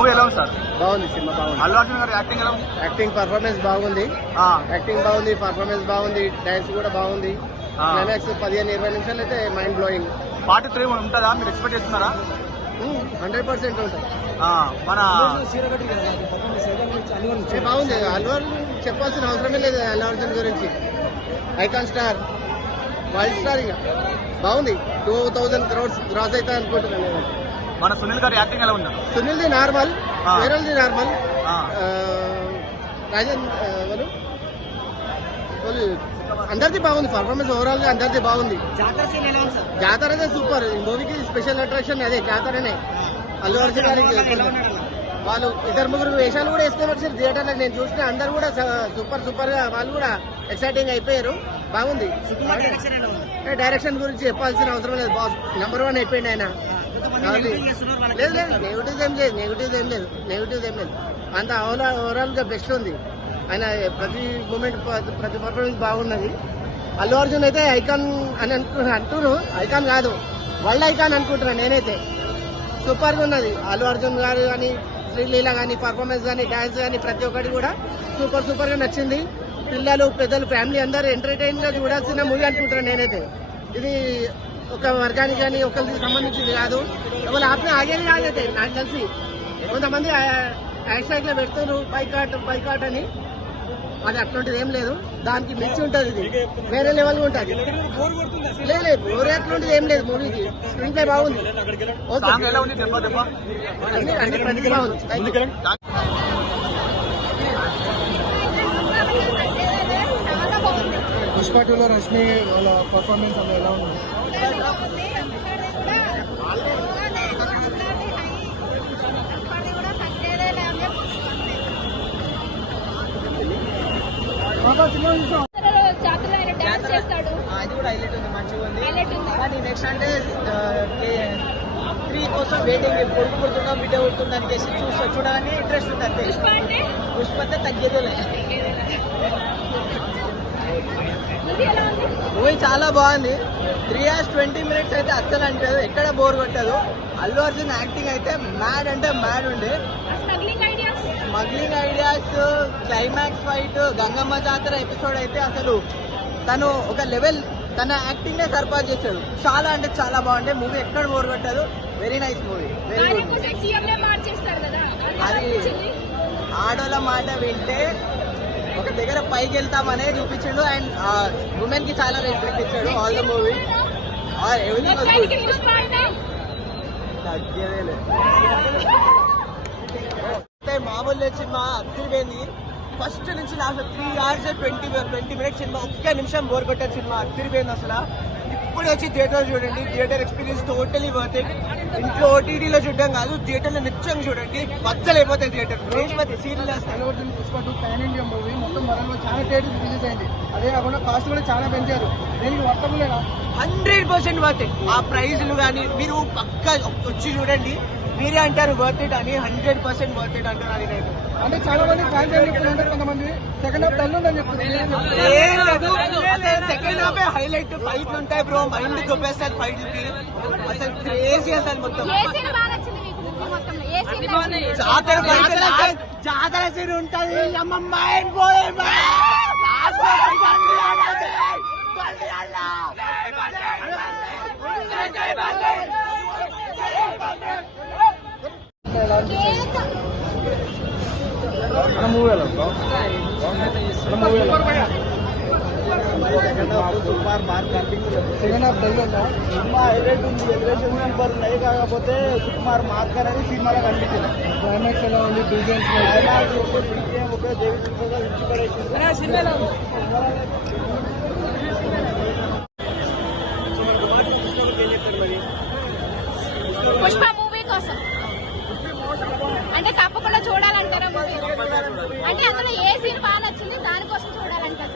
Movie ఎలా ఉంది sir? బాగుంది, సినిమా బాగుంది. అల్లు అర్జున్ గారి యాక్టింగ్ ఎలా ఉంది? యాక్టింగ్ పర్ఫార్మెన్స్ బాగుంది, పర్ఫార్మెన్స్ బాగుంది, డాన్స్ కూడా బాగుంది. క్లైమాక్స్ 15-20 నిమిషాలు అయితే మైండ్ బ్లోయింగ్. పార్ట్ 3 ఉంటుందా? మీరు ఎక్స్పెక్ట్ చేస్తున్నారా? 100% ఉంటుంది. మన బాగుంది. అల్లు అర్జున్ చెప్పాల్సిన అవసరమే లేదు. అల్లు అర్జున్ గురించి ఐకాన్ స్టార్, వరల్డ్ స్టార్. ఇక బాగుంది. 2000 crores క్రాస్ అవుతా అనుకుంటున్నాను. మన సునీల్ గారి యాక్టింగ్ ఎలా ఉంది? సునీల్ది నార్మల్, వేరల్ది నార్మల్. రాజన్ అందరిది బాగుంది. పర్ఫార్మెన్స్ ఓవరాల్ గా అందరిది బాగుంది. జాతర అయితే సూపర్. ఈ మూవీకి స్పెషల్ అట్రాక్షన్ అదే జాతరనే. అల్లు అర్జున్ గారికి వాళ్ళు 2-3 వేషాలు కూడా వేసుకొని వచ్చారు థియేటర్లో. నేను చూసిన అందరు కూడా సూపర్ గా వాళ్ళు కూడా ఎక్సైటింగ్ అయిపోయారు. బాగుంది. డైరెక్షన్ గురించి చెప్పాల్సిన అవసరం లేదు. బాస్ నెంబర్ 1 అయిపోయింది ఆయన. లేదు నెగిటివ్స్ ఏం లేదు. అంత ఓవరాల్ గా బెస్ట్ ఉంది. ఆయన ప్రతి మూమెంట్, ప్రతి పర్ఫార్మెన్స్ బాగున్నది. అల్లు అర్జున్ అయితే ఐకాన్ అని అంటున్నారు. ఐకాన్ కాదు, వరల్డ్ ఐకాన్ అనుకుంటున్నాను నేనైతే. సూపర్ గా ఉన్నది. అల్లు అర్జున్ గారు కానీ, శ్రీలీల కానీ, పర్ఫార్మెన్స్ కానీ, డాన్స్ కానీ ప్రతి ఒక్కటి కూడా సూపర్ గా నచ్చింది. పిల్లలు, పెద్దలు, ఫ్యామిలీ అందరూ ఎంటర్టైన్ గా చూడాల్సిన మూవీ అనుకుంటున్నాను నేనైతే. ఇది ఒక వర్గానికి కానీ ఒకరికి సంబంధించింది కాదు. ఎవరు ఆపిన ఆగేది కాదైతే నాకు తెలిసి. కొంతమంది హ్యాష్ ట్యాగ్ లో పెడుతున్నారు బైకాట్ అని. అది అట్లాంటిది ఏం లేదు. దానికి మించి ఉంటుంది. ఇది వేరే లెవెల్ ఉంటుంది. లేదు బోర్ అట్లాంటిది ఏం లేదు. మూవీకి స్క్రీన్ ప్లే బాగుంది. అన్ని ప్రతి బాగుంది. పుష్ప 2లో రష్మి వాళ్ళ పర్ఫార్మెన్స్ అలా ఎలా ఉంది? అది కూడా హైలైట్ ఉంది, మంచిగా ఉంది. కానీ నెక్స్ట్ అంటే 3 కోసం వెయిటింగ్. కొడుకు పుడుతుందా బిడ్డ పుడుతుందా అని చేసి చూడాలని ఇంట్రెస్ట్ ఉంది అంతే. పుష్ప అంటే తగ్గేదే. మూవీ చాలా బాగుంది. 3 hours 20 minutes అయితే అస్సలు అంటారు, ఎక్కడ బోర్ కొట్టదు. అల్లు అర్జున్ యాక్టింగ్ అయితే మ్యాడ్ అంటే మ్యాడ్ ఉండే. Smuggling ideas, climax fight, Gangamma జాతర ఎపిసోడ్ అయితే అసలు తను ఒక లెవెల్, తన యాక్టింగ్ నే సర్పాస్ చేశాడు. చాలా అంటే చాలా బాగుండే మూవీ, ఎక్కడ బోర్ కొట్టదు. Very nice movie, very good. అది ఆడోళ్ళ మాట వింటే ఒక దగ్గర పైకి వెళ్తామనే చూపించాడు. అండ్ ఉమెన్ కి చాలా రెస్పెక్ట్ ఇచ్చాడు. ఆల్ ద మూవీ మామూలు సినిమా అదిరిపోయింది. ఫస్ట్ నుంచి లాస్ట్ 3 hours 20 minutes సినిమా. ఒక్క నిమిషం బోర్ కొట్టే సినిమా అదిరిపోయింది అసలు. ఇప్పుడు వచ్చి థియేటర్ చూడండి. Theatre experience totally worth it. ఇంట్లో ఓటీటీలో చూడడం కాదు, థియేటర్ లో నిత్యం చూడండి. బద్దలైపోతాయి theatre. Serial Pushpa 2 pan India movie. మొత్తం వరంలో చాలా థియేటర్స్ రిలీజ్ అయింది. అదే కాకుండా కాస్ట్ కూడా చాలా పెంచారు. దీనికి వర్తలేదా? 100% వర్త్ ఇట్. ఆ ప్రైజ్లు కానీ మీరు పక్కా వచ్చి చూడండి. మీరే అంటారు వర్త్ ఇట్ అని. 100% వర్త్ ఇట్ అంటారు. అది నేను అంటే చాలా మంది ఫ్యాన్స్ అని చెప్తున్నారు. కొంతమంది సెకండ్ హాఫ్ డల్ ఉందని చెప్తున్నారు. Second half highlight. ఫైట్లు ఉంటాయి బ్రో, మైండ్ దొబ్బేస్తారు ఫైట్లకి. అసలు క్రేజీ అసలు మొత్తం. జాతర సీన్ ఉంటుంది. మైండ్ పోయే super mark second half dull ఉందా? సినిమా హైలైట్ ఉంది. ఎలివేషన్ సూపర్ ఉన్నాయి. కాకపోతే సుకుమార్ మార్కర్ అని సినిమాలో కనిపించింది. క్లైమాక్స్ ఎలా ఉంది? డీటెయిల్స్ పుష్ప మూవీ కోసం అంటే తప్పకుండా చూడాలంటారా మూవీ? అంటే అందులో ఏ సీన్ బాగా నచ్చింది, దానికోసం చూడాలంటారు.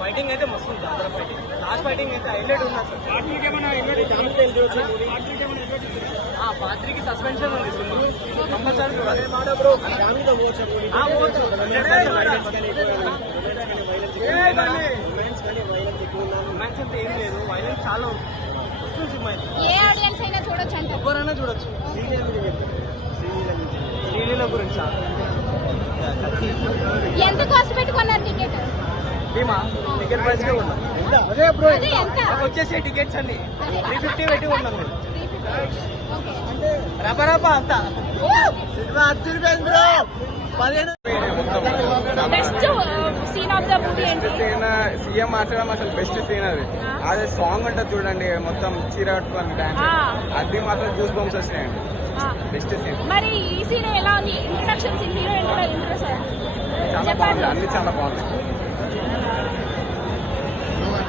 ఫైటింగ్ అయితే మస్తు ఉంది. లాస్ట్ ఫైటింగ్ అయితే హైలైట్ ఉంది అసలు. పాత్రికి సస్పెన్షన్ ఉంది. కంపల్సరీ చూడాలి. ఏం లేదు, వైలెన్స్ చాలా వస్తుంది సినిమా. ఏ ఆడియన్స్ అయినా చూడొచ్చు అంటే ఎవరైనా చూడొచ్చు. ఎంత కాస్ట్ పెట్టుకున్నారు టికెట్? టికెట్ ప్రైస్ అదే బ్రో అదే ఎంత? వచ్చేసి టికెట్స్ అన్ని 350 పెట్టి ఉన్నాను. 350. ఓకే. రబరబా అంతా సినిమా అచ్చిపోయింది bro. 15 best scene of the movie ఏంటి? సీఎం మార్చడం అసలు బెస్ట్ సీన్ అది. అదే సాంగ్ ఉంటుంది చూడండి, మొత్తం చీర కట్టుకొని డాన్స్, అది మాత్రం జ్యూస్ బంప్స్ వచ్చినాయండి. Best scene. మరి ఈ సీన్ ఎలా ఉంది? ఇంట్రడక్షన్ సీన్, హీరో ఇంట్రడక్షన్ చాలా బాగుంది, అన్ని చాలా బాగుంది.